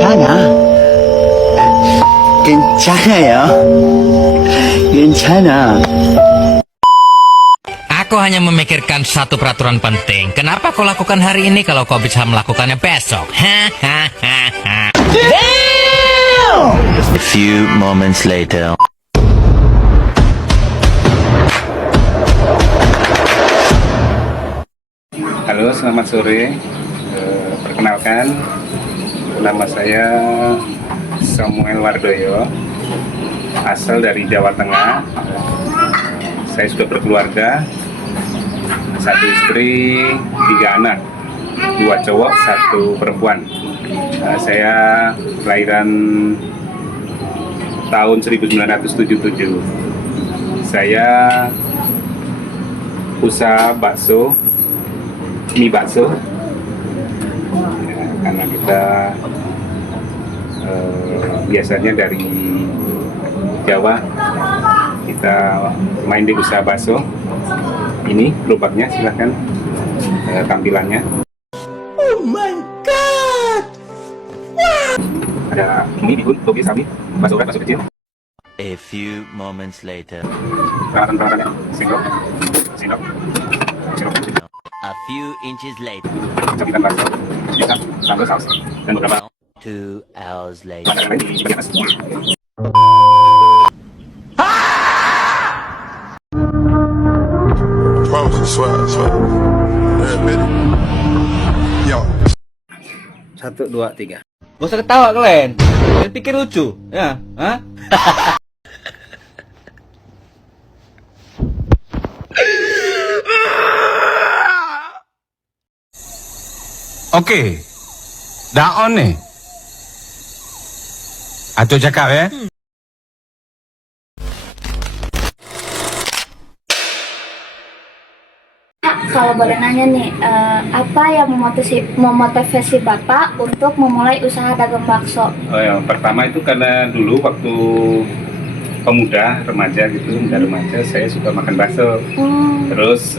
괜찮아. 괜찮아요. 괜찮아. Aku hanya memikirkan satu peraturan penting. Kenapa kau lakukan hari ini kalau kau bisa melakukannya besok? Hahaha. A few moments later. Halo, selamat sore. Perkenalkan, nama saya Samuel Wardoyo, asal dari Jawa Tengah. Saya sudah berkeluarga, 1 istri, 3 anak, 2 cowok, 1 perempuan. Saya kelahiran tahun 1977. Saya usaha bakso, mie bakso, ya, karena kita biasanya dari Jawa, kita main di usaha bakso. Ini gerobaknya, silahkan tampilannya. Oh my god. Ada mie, bihun, toge, sawi, bakso urat, bakso kecil. A few moments later. Peralatan-peralatannya, sendok, sendok, A few inches later. cabitan bakso, bisa, sambal saus, dan beberapa 2 hours later. bahan lain di bagian atas. Promise, swear. Yeah, admit it. Yo. 1, 2, 3. Gak usah ketawa kalian. Kalian pikir lucu, ya? Hah? Oke, daon nih. Atau cakap ya. Kalau boleh nanya nih, apa yang memotivasi Bapak untuk memulai usaha dagang bakso? Oh ya, pertama itu karena dulu waktu pemuda, remaja gitu, remaja, saya suka makan bakso. Terus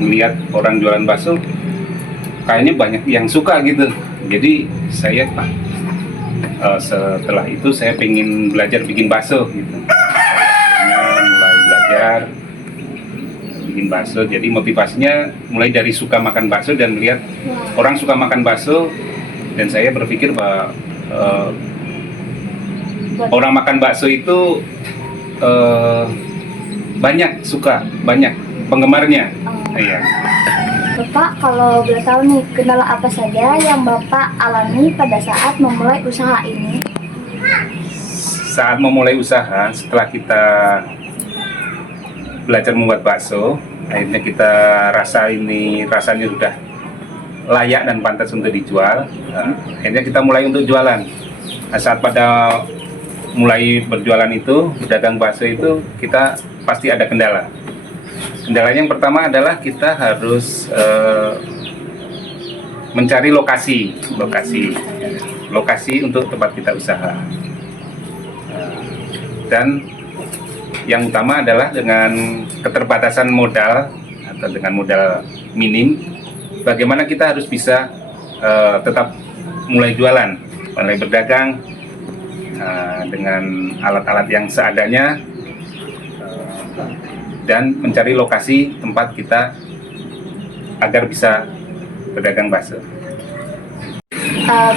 melihat orang jualan bakso, kayaknya banyak yang suka gitu. Jadi saya setelah itu saya pengen belajar bikin bakso gitu. Akhirnya mulai belajar bikin bakso. Jadi motivasinya mulai dari suka makan bakso dan melihat orang suka makan bakso, dan saya berpikir bahwa orang makan bakso itu banyak penggemarnya. Iya. Bapak, kalau boleh tahu nih, kendala apa saja yang Bapak alami pada saat memulai usaha ini? Saat memulai usaha, setelah kita belajar membuat bakso, akhirnya kita rasanya sudah layak dan pantas untuk dijual. Akhirnya kita mulai untuk jualan. Nah, saat pada mulai berjualan itu, berdagang bakso itu, kita pasti ada kendala. Kendalanya yang pertama adalah kita harus mencari lokasi untuk tempat kita usaha. Dan yang utama adalah dengan keterbatasan modal atau dengan modal minim, bagaimana kita harus bisa tetap mulai jualan, mulai berdagang dengan alat-alat yang seadanya, dan mencari lokasi tempat kita agar bisa berdagang bakso.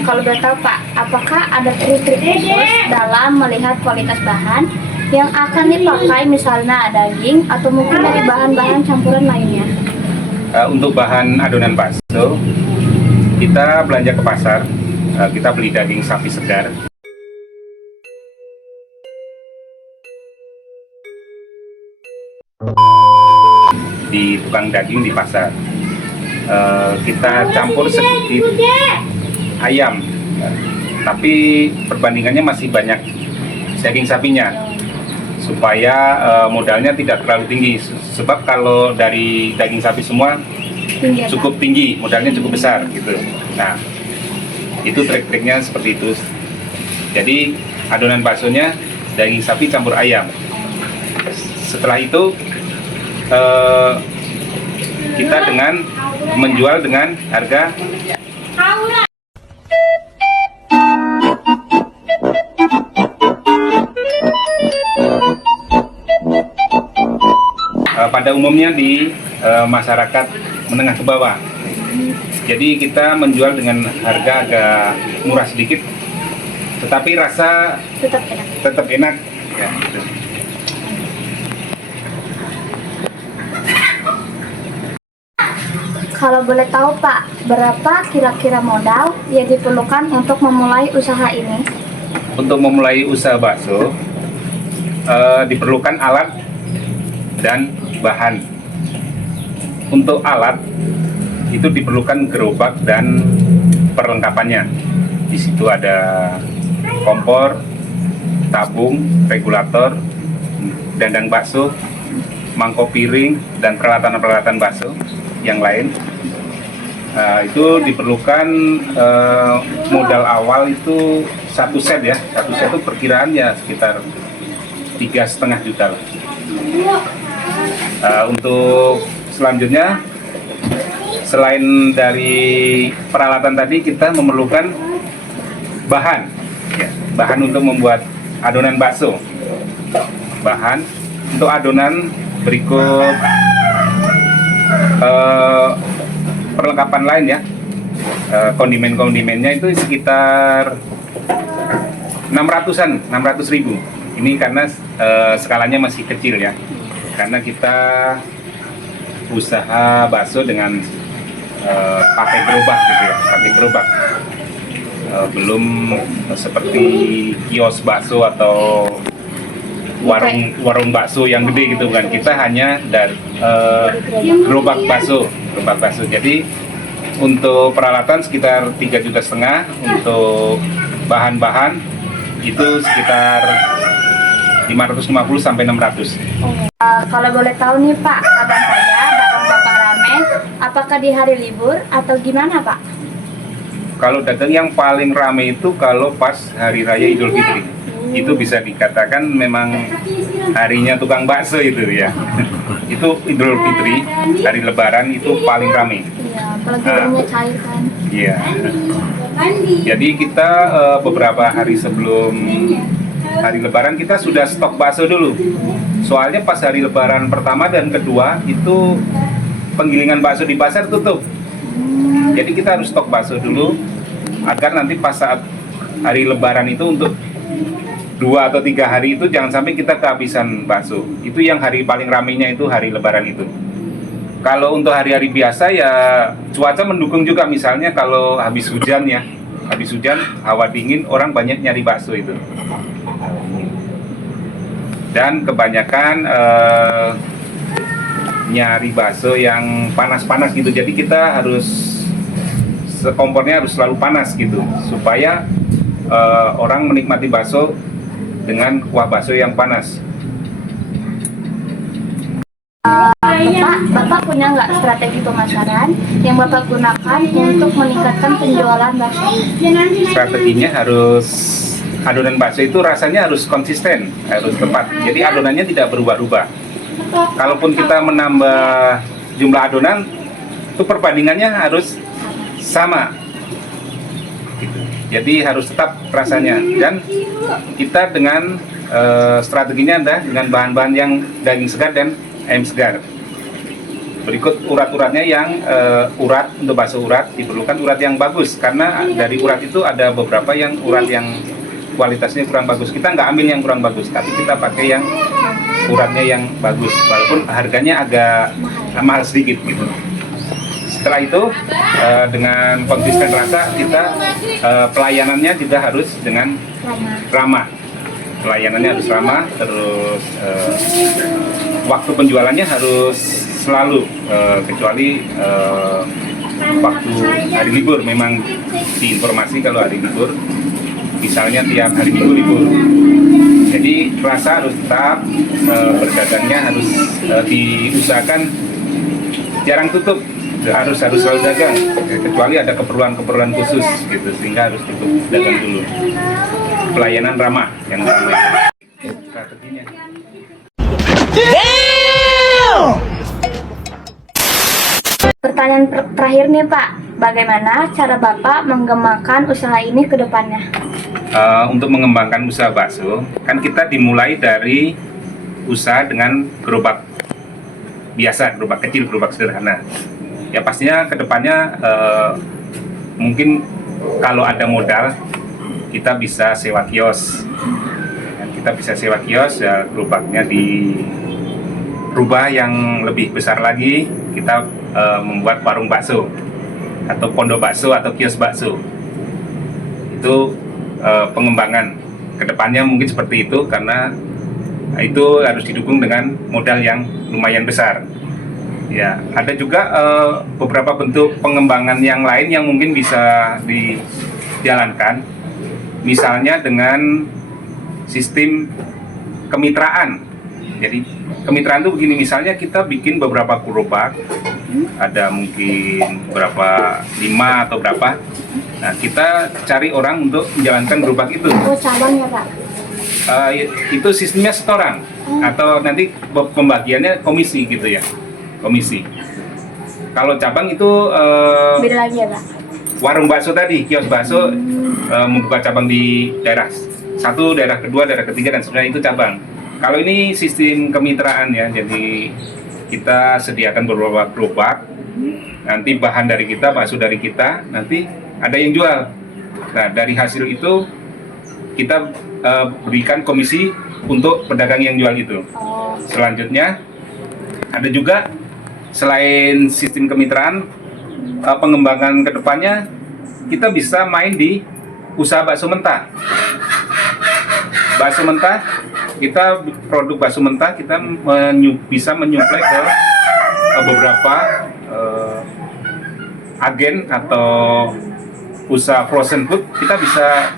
Kalau boleh tahu Pak, apakah ada trik-trik khusus dalam melihat kualitas bahan yang akan dipakai, misalnya daging atau mungkin dari bahan-bahan campuran lainnya? Untuk bahan adonan bakso, kita belanja ke pasar, kita beli daging sapi segar. Di tukang daging di pasar, kita campur sedikit ayam, tapi perbandingannya masih banyak daging sapinya, supaya modalnya tidak terlalu tinggi. Sebab kalau dari daging sapi semua cukup tinggi, modalnya cukup besar gitu. Nah, itu trik-triknya seperti itu. Jadi adonan baksonya daging sapi campur ayam. Setelah itu kita dengan menjual dengan harga pada umumnya di masyarakat menengah ke bawah. Jadi kita menjual dengan harga agak murah sedikit, tetapi rasa Tetap enak. Ya, gitu. Kalau boleh tahu Pak, berapa kira-kira modal yang diperlukan untuk memulai usaha ini? Untuk memulai usaha bakso diperlukan alat dan bahan. Untuk alat itu diperlukan gerobak dan perlengkapannya. Di situ ada kompor, tabung, regulator, dandang bakso, mangkok piring, dan peralatan-peralatan bakso yang lain. Itu diperlukan modal awal itu satu set ya. Satu set itu perkiraan ya sekitar 3,5 juta lah. Untuk selanjutnya, selain dari peralatan tadi, kita memerlukan bahan ya, bahan untuk membuat adonan bakso. Bahan untuk adonan berikut perlengkapan lain ya. Kondimen-kondimennya itu sekitar 600 ribu. Ini karena skalanya masih kecil ya, karena kita usaha bakso dengan pakai gerobak gitu ya, pakai gerobak. Belum seperti kios bakso atau warung bakso yang gede gitu kan. Kita hanya dari gerobak bakso. Jadi untuk peralatan sekitar 3,5 juta, untuk bahan-bahan itu sekitar 550 sampai 600. Kalau boleh tahu nih Pak, kapan saja dagang Bapak rame? Apakah di hari libur atau gimana Pak? Kalau dagang yang paling rame itu kalau pas hari raya Idul Fitri. Itu bisa dikatakan memang harinya tukang bakso itu ya. Itu Idul Fitri, hari Lebaran itu paling rame. Iya, apalagi uangnya cair kan. Iya. Jadi kita beberapa hari sebelum hari Lebaran kita sudah stok bakso dulu. Soalnya pas hari Lebaran pertama dan kedua itu penggilingan bakso di pasar tutup. Jadi kita harus stok bakso dulu agar nanti pas saat hari Lebaran itu untuk 2 atau 3 hari itu jangan sampai kita kehabisan bakso. Itu yang hari paling ramainya itu hari Lebaran itu. Kalau untuk hari-hari biasa ya cuaca mendukung juga, misalnya kalau habis hujan ya, habis hujan hawa dingin orang banyak nyari bakso itu. Dan kebanyakan nyari bakso yang panas-panas gitu. Jadi kita harus kompornya harus selalu panas gitu supaya orang menikmati bakso dengan kuah bakso yang panas. Bapak punya nggak strategi pemasaran yang Bapak gunakan untuk meningkatkan penjualan bakso? Strateginya harus adonan bakso itu rasanya harus konsisten, harus tepat. Jadi adonannya tidak berubah-ubah. Kalaupun kita menambah jumlah adonan, itu perbandingannya harus sama. Gitu. Jadi harus tetap rasanya. Dan kita dengan strateginya adalah dengan bahan-bahan yang daging segar dan ayam segar. Berikut urat-uratnya yang urat untuk bakso urat diperlukan urat yang bagus, karena dari urat itu ada beberapa yang urat yang kualitasnya kurang bagus. Kita nggak ambil yang kurang bagus, tapi kita pakai yang uratnya yang bagus, walaupun harganya agak mahal sedikit gitu. Setelah itu dengan konsisten rasa kita pelayanannya juga harus dengan ramah. Pelayanannya harus ramah, terus waktu penjualannya harus selalu kecuali waktu hari libur. Memang diinformasi kalau hari libur, misalnya tiap hari Minggu libur. Jadi rasa harus tetap, berdagangnya harus diusahakan jarang tutup, harus selalu dagang, kecuali ada keperluan khusus gitu, sehingga harus tutup dagang dulu. Pelayanan ramah yang ramah. Strateginya. Pertanyaan terakhir nih Pak, bagaimana cara Bapak mengembangkan usaha ini ke depannya? Untuk mengembangkan usaha bakso, kan kita dimulai dari usaha dengan gerobak biasa, gerobak kecil, gerobak sederhana. Ya pastinya kedepannya mungkin kalau ada modal kita bisa sewa kios. Kita bisa sewa kios, ya gerobaknya dirubah yang lebih besar lagi. Kita membuat warung bakso atau pondok bakso atau kios bakso. Itu pengembangan kedepannya mungkin seperti itu, karena itu harus didukung dengan modal yang lumayan besar. Ya, ada juga beberapa bentuk pengembangan yang lain yang mungkin bisa dijalankan, misalnya dengan sistem kemitraan. Jadi kemitraan itu begini, misalnya kita bikin beberapa gerobak, ada mungkin berapa, 5 atau berapa. Nah, kita cari orang untuk menjalankan gerobak itu. Oh, cabang ya Pak? Itu sistemnya setoran, atau nanti pembagiannya komisi gitu ya, komisi. Kalau cabang itu Beda lagi ya Pak? warung bakso tadi, kios bakso, membuka cabang di daerah 1, daerah kedua, daerah ketiga, dan sebenarnya itu cabang. Kalau ini sistem kemitraan ya, jadi kita sediakan beberapa gerobak, nanti bahan dari kita, bakso dari kita, nanti ada yang jual. Nah, dari hasil itu kita berikan komisi untuk pedagang yang jual itu. Selanjutnya ada juga selain sistem kemitraan, pengembangan kedepannya kita bisa main di usaha bakso mentah. Bakso mentah, kita produk bakso mentah kita bisa menyuplai ke beberapa agen atau usaha frozen food. Kita bisa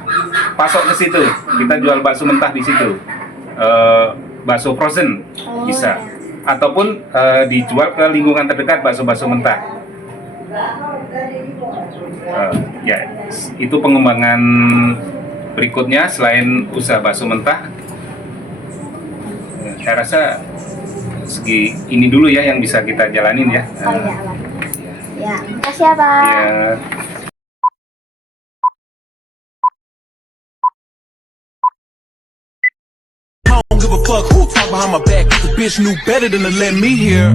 pasok ke situ, kita jual bakso mentah di situ, bakso frozen bisa, ataupun dijual ke lingkungan terdekat bakso-bakso mentah. Ya, itu pengembangan berikutnya selain usaha bakso mentah. Saya rasa segi ini dulu ya yang bisa kita jalanin ya. Oh iya Pak. Ya, makasih ya Pak. Ya. I don't give a fuck who talk behind my back. If the bitch knew better than to let me hear.